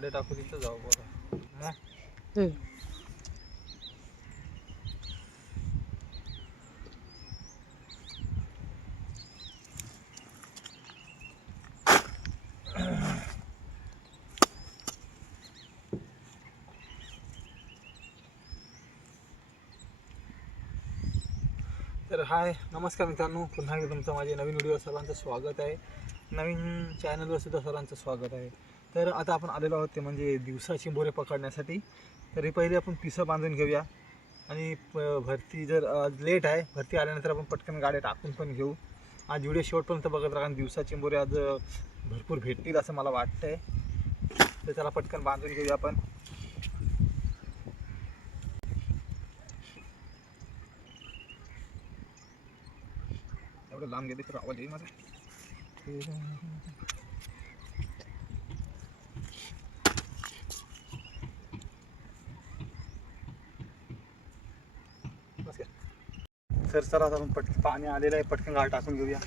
गाडी टाकू तिथं जाऊ बरं. तर हाय नमस्कार मित्रांनो, पुन्हा एकदा तुमचं माझ्या नवीन व्हिडिओ सर्वांचं स्वागत आहे. नवीन चॅनलवर सुद्धा सर्वांचं स्वागत आहे. तर आता आपण आलेलो आहोत ते म्हणजे दिवसा चिंबोरे पकडण्यासाठी. तरी पहिले आपण पिसं बांधून घेऊया आणि भरती जर लेट आहे, भरती आल्यानंतर आपण पटकन गाड्या टाकून पण घेऊ. आज व्हिडिओ शेवटपर्यंत बघत राहा, दिवसा चिंबोरे आज भरपूर भेटतील असं मला वाटतं आहे. तर त्याला पटकन बांधून घेऊया आपण. एवढं लांब गेले तर आवाज येईल माझा. सर चला आता आपण पटकन, पाणी आलेलं आहे, पटकन गाळ टाकून घेऊया.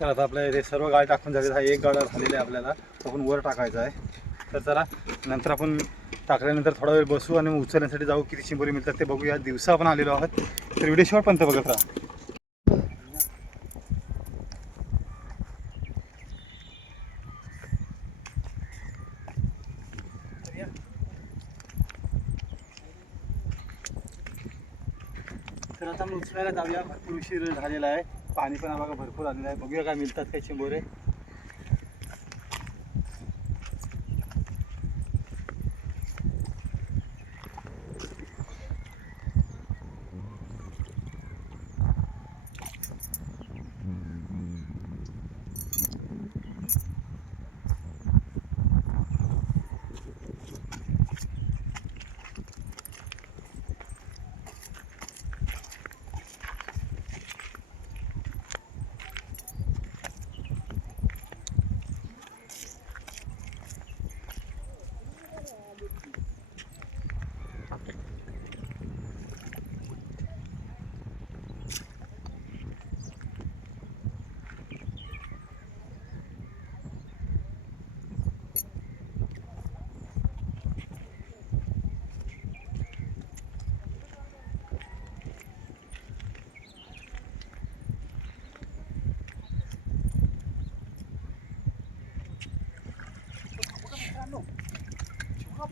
तर आता आपल्या इथे सर्व गाळ टाकून झालेला आहे. एक गाळा झालेला आहे आपल्याला, तो आपण वर टाकायचा आहे. तर चला नंतर आपण टाकल्यानंतर थोडा वेळ बसू आणि उचलण्यासाठी जाऊ. किती चिंबोरी मिळतात ते बघूया. दिवसा आपण आलेलो आहोत, तर व्हिडिओ शेवटपर्यंत बघत राहा. तर आता आपण उचलायला जाऊया. भरपूर उशीर झालेला आहे, पाणी पण बघा भरपूर आलेलं आहे. बघूया काय मिळतात काय चिंबोरे.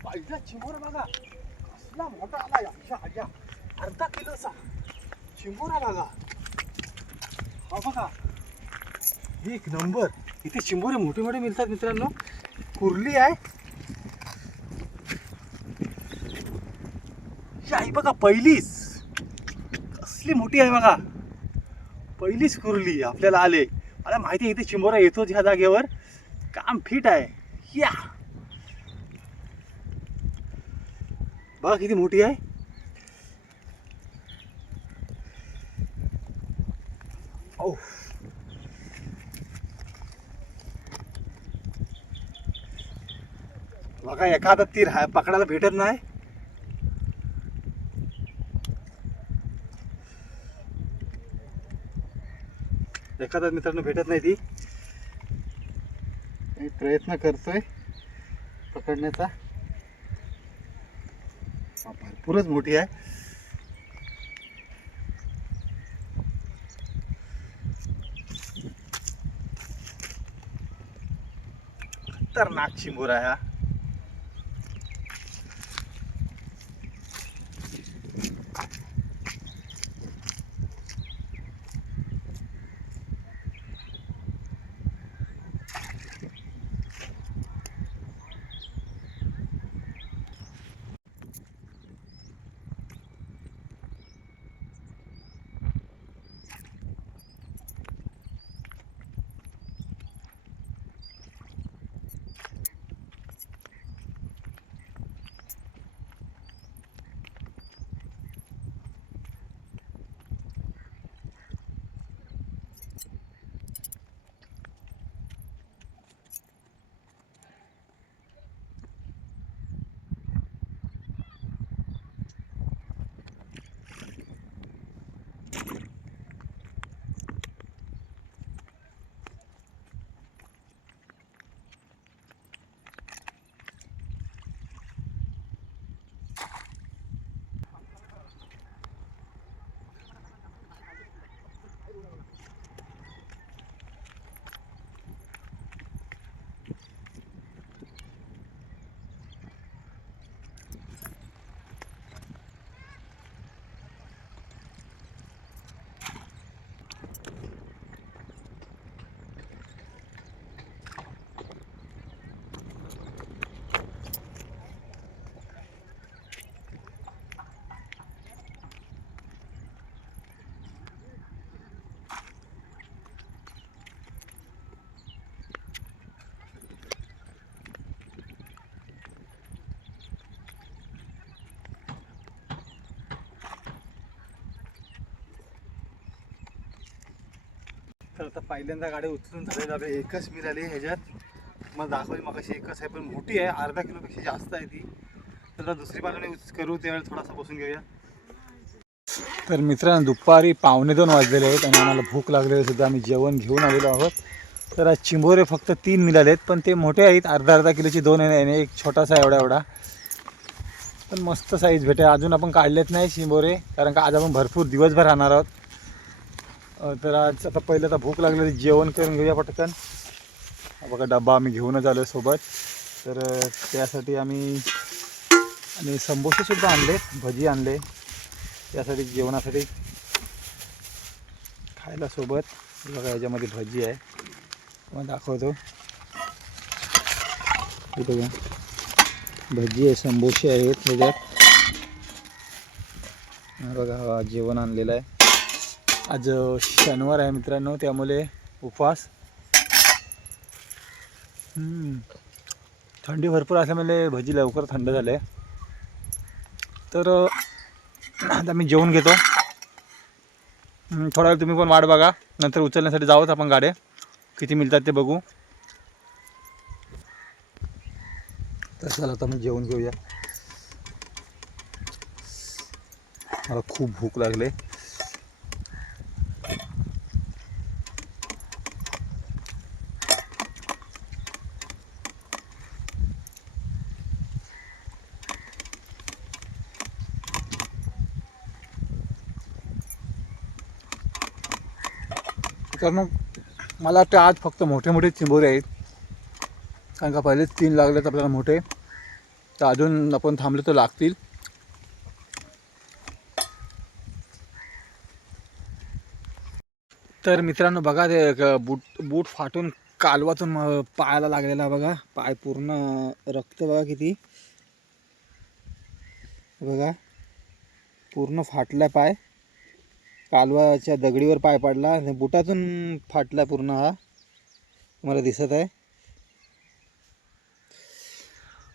पहिला चिंबोरा बघा कसला मोठा आला. या अर्धा किलोचा चिंबोरा बघा. हा बघा एक नंबर. इथे चिंबोरे मोठे मोठे मिळतात मित्रांनो. कुर्ली आहे. ही बघा पहिलीच, कसली मोठी आहे बघा. पहिलीच कुर्ली आपल्याला आले. मला माहिती आहे इथे चिंबोरा येतो ह्या जागेवर. काम फिट आहे. या बघा किती मोठी आहे. ओ बघा एखादा तीर पकडायला भेटत नाही. एखादा मित्रांनो भेटत नाही ती. मी प्रयत्न करतोय पकडण्याचा. भरपूरच मोठी आहे. खतरनाक चिंबोरा आहे हा. तर आता पहिल्यांदा गाडी उचलून झालेली आपली एकच मिळाली ह्याच्यात मग दाखवली मग अशी एकच आहे पण मोठी आहे, अर्धा किलोपेक्षा जास्त आहे ती. तर दुसरी बाजूने करू त्यावेळेस थोडासा बसून घेऊया. तर मित्रांनो दुपारी 1:45 वाजलेले आहेत आणि आम्हाला भूक लागलेली सुद्धा आम्ही जेवण घेऊन आलेलो आहोत. तर आज चिंबोरे फक्त 3 मिळाले आहेत पण ते मोठे आहेत, अर्धा किलोची 2 आहे आणि एक छोटासा एवढा पण मस्त साईज भेटे. अजून आपण काढलेत नाही चिंबोरे कारण का आज आपण भरपूर दिवसभर राहणार आहोत. तर आज आता पहिलं तर भूक लागलेली जेवण करून घेऊया पटकन. बघा डब्बा आम्ही घेऊनच आलो सोबत. तर त्यासाठी आम्ही आणि समोसेसुद्धा आणले, भजी आणले त्यासाठी जेवणासाठी खायला सोबत. बघा याच्यामध्ये भजी आहे, मग दाखवतो. बघा भजी आहे, समोसे आहेत ह्याच्यात. बघा जेवण आणलेलं आहे. आज शनिवार आहे मित्रांनो, त्यामुळे उपवास. थंडी भरपूर असल्यामुळे भजी लवकर थंड झाले. तर आता मी जेवून घेतो. थोडा वेळ तुम्ही पण वाट बघा, नंतर उचलण्यासाठी जाऊच आपण गाड्या किती मिळतात ते बघू. तर चला आता मी जेवून घेऊया, मला खूप भूक लागले. कारण मला वाटतं आज फक्त मोठे मोठे चिंबोरे आहेत, कारण का पहिलेच 3 लागलेत आपल्याला मोठे. तर अजून आपण थांबले तर लागतील. तर मित्रांनो बघा ते बूट फाटून कालवातून पायाला लागलेला बघा, पाय पूर्ण रक्त बघा किती, बघा पूर्ण फाटला पाय. कालवाच्या दगडीवर पाय पडला आणि बुटातून फाटला पूर्ण, हा तुम्हाला दिसत आहे.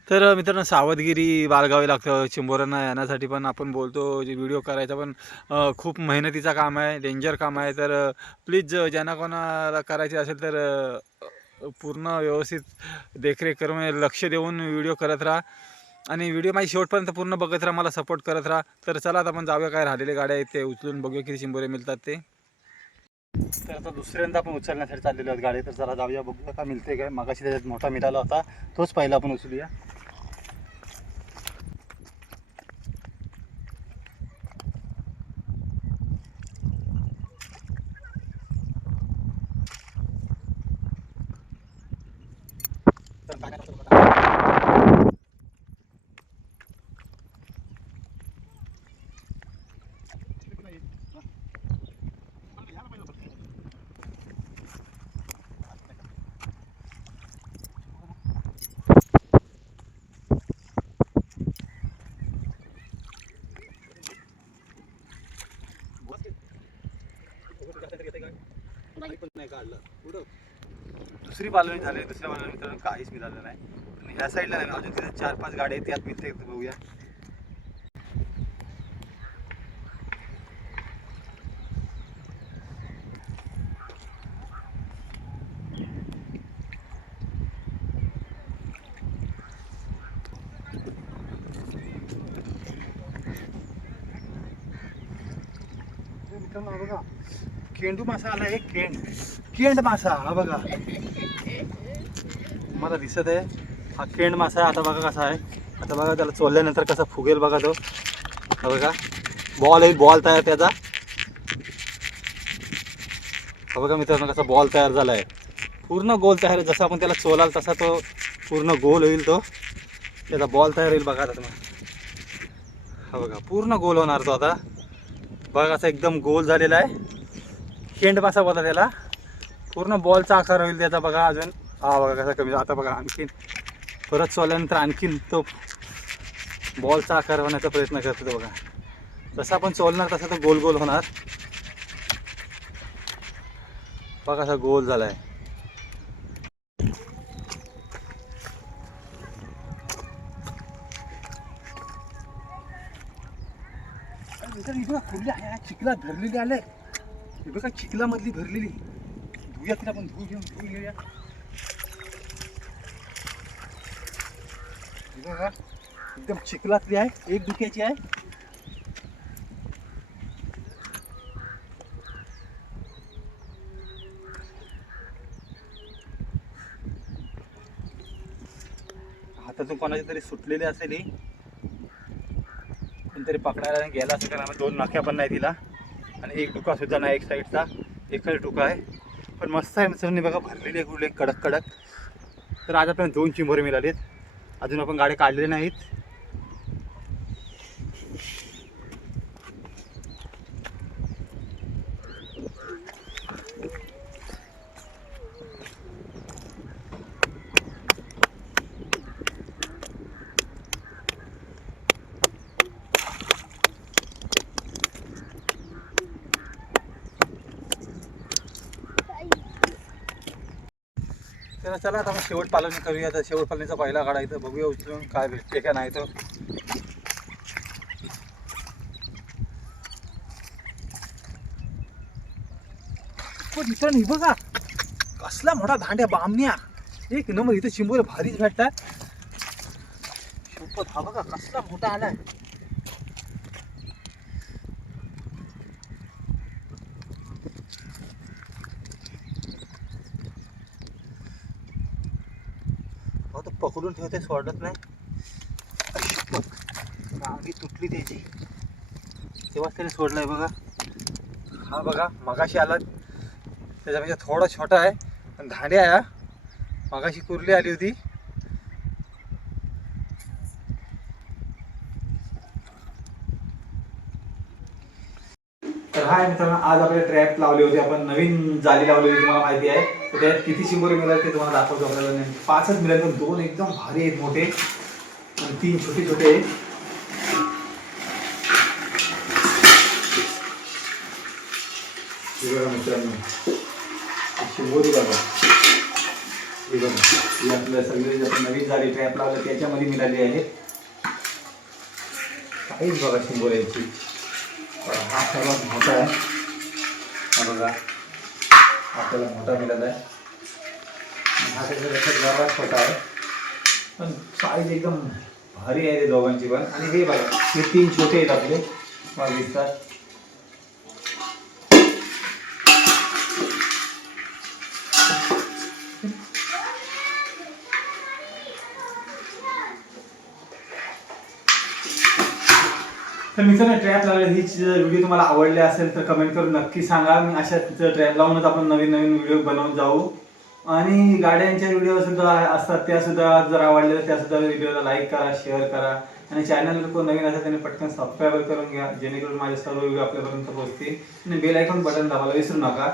तर मित्रांनो सावधगिरी बाळगावी लागतं चिंबोऱ्यांना येण्यासाठी. पण आपण बोलतो जे व्हिडिओ करायचा पण खूप मेहनतीचा काम आहे, डेंजर काम आहे. तर प्लीज ज्यांना कोणाला करायचे असेल तर पूर्ण व्यवस्थित देखरेख करून लक्ष देऊन व्हिडिओ करत राहा आणि व्हिडिओ माझी शेवटपर्यंत पूर्ण बघत राहा, मला सपोर्ट करत राहा. तर चला आता आपण जाऊया, काय राहिलेले गाड्या आहेत ते उचलून बघूया किती चिंबोरे मिळतात ते. तर आता दुसऱ्यांदा आपण उचलण्यासाठी चाललेलो आहोत गाडी. तर चला जाऊया बघूया का मिळते काय. मागाशी त्याच्यात मोठा मिळाला होता, तोच पहिला आपण उचलूया. नाही काढलं पुढं दुसरी बाजूने झाले, दुसऱ्या बाजूने मित्रांनो काहीच मिळालं नाही. आणि ह्या साईडला नाही, अजून तिथे 4-5 गाड्या आहेत, त्यात मिळते बघूया. मित्रांनो हा बघा केंडू मासा आला, एक केंड मासा हा बघा, तुम्हाला दिसत आहे हा केंड मासा आहे. आता बघा कसा आहे, आता बघा त्याला चोलल्यानंतर कसा फुगेल बघा तो. हा बघा बॉल आहे, बॉल तयार त्याचा. हा बघा मित्रांनो कसा बॉल तयार झाला आहे, पूर्ण गोल तयार आहे. जसं आपण त्याला चोलाल तसा तो पूर्ण गोल होईल, तो त्याचा बॉल तयार होईल बघा. आता तुम्हाला हा बघा पूर्ण गोल होणार तो आता बघा, असा एकदम गोल झालेला आहे. केंड मासा बोलता त्याला, पूर्ण बॉलचा आकार होईल त्याचा बघा. अजून हा बघा कसा कमी. आता बघा आणखीन परत चोल्यानंतर आणखीन तो बॉलचा आकार होण्याचा प्रयत्न करतो बघा. जसं आपण चोलणार तसा तो गोल गोल होणार बघा, असा गोल झाला आहे. चिखलात भरलेली आले बघा, चिखलामधली भरलेली धुऊया तिला पण धुवून घेऊया. बघा एकदम चिखलातली आहे, एक दुक्याची आहे. हातातून कोणाची तरी सुटलेली असेल ही, कोणतरी पकडायला गेला असेल, कारण आम्ही 2 नाक्या पण नाही तिला आणि एक डुका सुद्धा नाही. एक साईडचा एकच डुका आहे, पण मस्त आहे मित्रांनी. बघा भरलेली आहे कुठले कडक कडक. तर आज आपल्याला 2 चिंबोरे मिळालेत. अजून आपण गाड्या काढलेले नाहीत. तर चला आता आपण शेवट पालन करूया. तर शेवट पालनीचा पहिला काढायचं, बघूया उचलून काय भेटते का नाही. तर मित्रांनो बघा कसला मोठा धांड्या बामण्या, एक नंबर. इथं चिंबोरे भारीच भेटतात. शपथ, हा बघा कसला मोठा आलाय. तो पकडून ठेवते, सोडत नाही. रांगी तुटली त्याची, तेव्हाच त्याने सोडलाय बघा. हा बघा मगाशी आला, त्याच्यापेक्षा थोडा छोटा आहे पण धांड्या आहे. मगाशी कुर्ली आली होती. तर हा मित्रांनो, आज आपल्याला ट्रॅप लावली होती आपण, नवीन जाली लावली होती, तुम्हाला माहिती आहे. तर त्यात किती चिंबोरे मिळाले ते तुम्हाला दाखवतो. आपल्याला 5च मिळाले, 2 एकदम भारी आहेत मोठे आणि 3 छोटे छोटे आहेत. बघा मित्रांनो चिंबोरी बघा, हे बघा ही आपल्याला सगळे आपण नवीन जाली ट्रॅप लावलं त्याच्यामध्ये मिळाली आहे. काहीच बघा चिंबोऱ्यांची. हा सर्वात मोठा आहे. हा बघा आपल्याला मोठा मिळाला आहे. हा त्याच्यापेक्षा जरा छोटा आहे, पण साईज एकदम भारी आहे ते दोघांची पण. आणि हे बघा हे 3 छोटे आहेत आपले, मला दिसतात. तर मित्रांनो ट्रॅप लावले, ही व्हिडिओ तुम्हाला आवडले असेल तर कमेंट करून नक्की सांगा. मी अशा ट्रॅप लावूनच आपण नवीन नवीन व्हिडिओ बनवून जाऊ. आणि गाड्यांच्या व्हिडिओ सुद्धा असतात, त्या सुद्धा जर आवडल्या त्या सुद्धा व्हिडिओला लाईक करा, शेअर करा. आणि चॅनलवर कोण नवीन असेल त्याने पटकन सबस्क्राईब करून घ्या, जेणेकरून माझे सर्व व्हिडिओ आपल्यापर्यंत पोहोचतील. आणि बेल आयकॉन बटन दाबायला विसरू नका.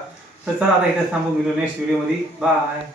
तर चला आता इथे थांबू, मिळू नेक्स्ट व्हिडिओमध्ये. बाय.